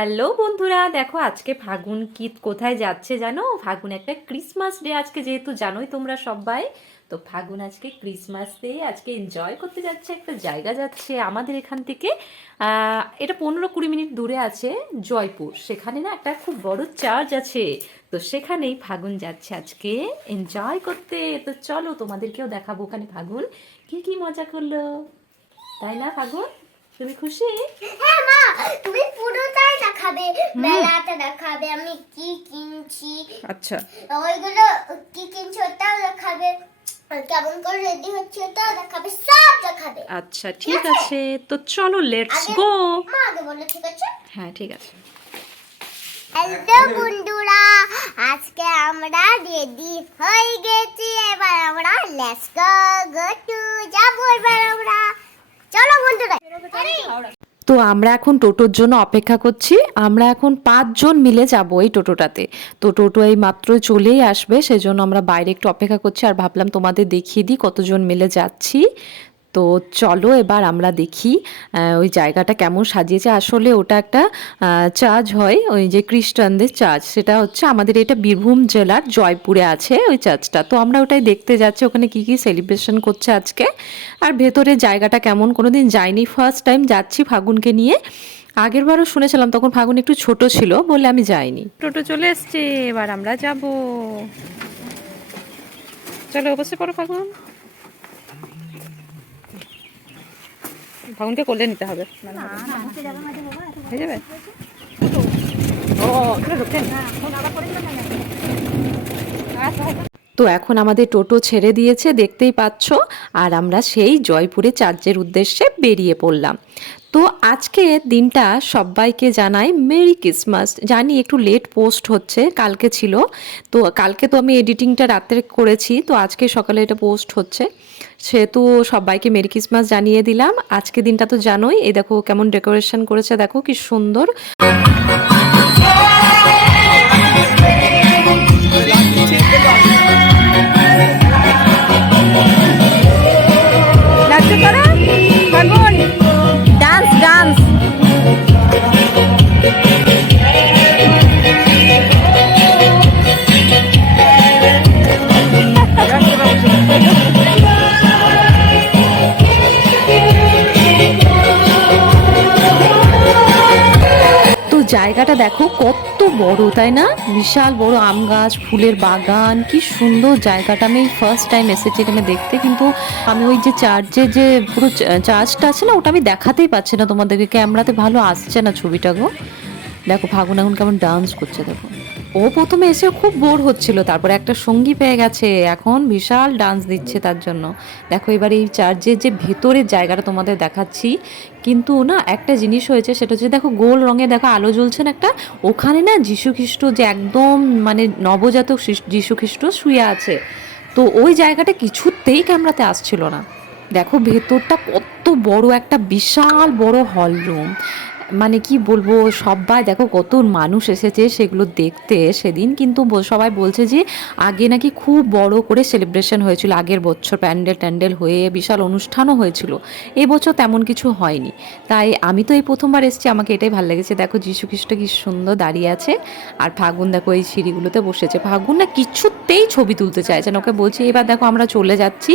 Hello বন্ধুরা, দেখো আজকে ফাগুন কি, কোথায় যাচ্ছে জানো? ফাগুন একটা ক্রিসমাস ডে আজকে যেহেতু জানোই তোমরা সবাই। তো ফাগুন আজকে ক্রিসমাস ডে আজকে এনজয় করতে যাচ্ছে, একটা জায়গা যাচ্ছে আমাদের এখান থেকে। এটা পনেরো কুড়ি মিনিট দূরে আছে জয়পুর। সেখানে না একটা খুব বড় চার্চ আছে। তো সেখানেই ফাগুন যাচ্ছে আজকে। এনজয় করতে। তো চলো তোমাদেরকেও দেখাবো ওখানে ফাগুন। কি কি মজা করল? তাই না ফাগুন? তুমি খুশি? হ্যাঁ মা তুমি পুরোটাই দেখাবে মেলাতে দেখাবে আমি কি কিনছি। আচ্ছা। ওইগুলো কি কিনছি ওটাও দেখাবে কেমন করে রেডি হচ্ছে ওটাও দেখাবে সব দেখাবে। আচ্ছা ঠিক আছে? তো চলো লেটস গো মা আগে বলে ঠিক আছে? হ্যাঁ ঠিক আছে। হ্যালো বন্ধুরা আজকে আমরা রেডি হয়ে গেছি এবার আমরা লেটস গো গো টু যাব এবার আমরা চলো বন্ধুরা তো আমরা এখন টোটোর জন্য অপেক্ষা করছি। আমরা এখন পাঁচজন মিলে যাব এই টোটোটাতে। তো টোটো এই মাত্র চলেই আসবে, সেজন্য আমরা বাইরে একটু অপেক্ষা করছি। আর ভাবলাম তোমাদের দেখিয়ে দিই কতজন মিলে যাচ্ছি। তো চলো এবার আমরা দেখি ওই জায়গাটা কেমন সাজিয়েছে। আসলে ওটা একটা চার্চ হয়, ওই যে খ্রিস্টানদের চার্চ। সেটা হচ্ছে আমাদের এটা বীরভূম জেলার জয়পুরে আছে ওই চার্চটা। তো আমরা ওটাই দেখতে যাচ্ছি, ওখানে কি কি সেলিব্রেশন করছে আজকে। আর ভেতরে জায়গাটা কেমন? কোনো দিন যাইনি ফার্স্ট টাইম যাচ্ছি ফাগুনকে নিয়ে। আগের বারও শুনেছিলাম, তখন ফাগুন একটু ছোট ছিল বলে আমি যাইনি। টোটো চলে এসছে, এবার আমরা যাব। চলো, বসে পড়ো ফাগুন। ফাগুনকে কোলে নিতে হবে। হয়ে যাবে? ও তো এখন আমাদের টোটো ছেড়ে দিয়েছে দেখতেই পাচ্ছ। আর আমরা সেই জয়পুরে চার্চের উদ্দেশ্যে বেরিয়ে পড়লাম। তো আজকে দিনটা সবাইকে জানাই মেরি ক্রিসমাস। জানি একটু লেট পোস্ট হচ্ছে, কালকে ছিল। তো কালকে তো আমি এডিটিংটা রাত্রে করেছি, তো আজকে সকালে এটা পোস্ট হচ্ছে। সেহেতু সবাইকে মেরি ক্রিসমাস জানিয়ে দিলাম। আজকে দিনটা তো জানোই, এই দেখো কেমন ডেকোরেশন করেছে, দেখো কি সুন্দর। নাচতে জায়গাটা দেখো কত বড়, তাই না? বিশাল বড় আম গাছ, ফুলের বাগান, কি সুন্দর জায়গাটা। আমি ফার্স্ট টাইম এসেছি এখানে দেখতে, কিন্তু আমি ওই যে চার্চে যে পুরো চার্চটা আছে না, ওটা আমি দেখাতেই পাচ্ছি না তোমাদেরকে। ক্যামেরাতে ভালো আসছে না ছবিটা গো। দেখো ভাগুন এখন কেমন ডান্স করছে, দেখো। ও প্রথমে এসে খুব বোর হচ্ছিল, তারপরে একটা সঙ্গী পেয়ে গেছে, এখন বিশাল ডান্স দিচ্ছে তার জন্য। দেখো, এবার এই চার্চের যে ভেতরের জায়গাটা তোমাদের দেখাচ্ছি, কিন্তু না, একটা জিনিস হয়েছে, সেটা হচ্ছে দেখো, গোল রঙে দেখো আলো জ্বলছে না একটা, ওখানে না যীশু খ্রিস্ট যে একদম মানে নবজাতক শিশু- যীশু খ্রিস্ট শুয়ে আছে। তো ওই জায়গাটা কিছুতেই ক্যামেরাতে আসছিল না। দেখো, ভেতরটা কত বড় একটা বিশাল বড় হল রুম মানে কি বলব সবাই দেখো কত মানুষ এসেছে সেগুলো দেখতে সেদিন, কিন্তু সবাই বলছে যে আগে নাকি খুব বড় করে সেলিব্রেশন হয়েছিল, আগের বছর প্যান্ডেল ট্যান্ডেল হয়ে বিশাল অনুষ্ঠানও হয়েছিল, এবছর তেমন কিছু হয়নি। তাই আমি তো এই প্রথমবার এসেছি, আমাকে এটাই ভালো লেগেছে, দেখো খ্রিস্ট কি সুন্দর দাঁড়িয়ে আছে, আর ফাগুন দেখো এই সিঁড়িগুলোতে বসেছে, ফাগুন না কিছুতেই ছবি তুলতে চাইছে না ওকে বলছি, এবার দেখো আমরা চলে যাচ্ছি,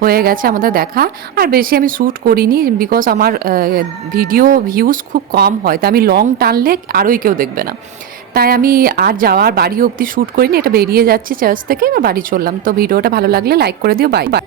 হয়ে গেছে আমাদের দেখা। আর বেশি আমি শ্যুট করিনি বিকজ আমার ভিডিও ভিউজ খুব কম হয়, তা আমি লং টানলে আরোই কেউ দেখবে না। তাই আমি আর যাওয়ার বাড়ি অবধি শ্যুট করিনি, এটা বেরিয়ে যাচ্ছি চার্চ থেকে, এবার বাড়ি চললাম। তো ভিডিওটা ভালো লাগলে লাইক করে দিও বাই বাই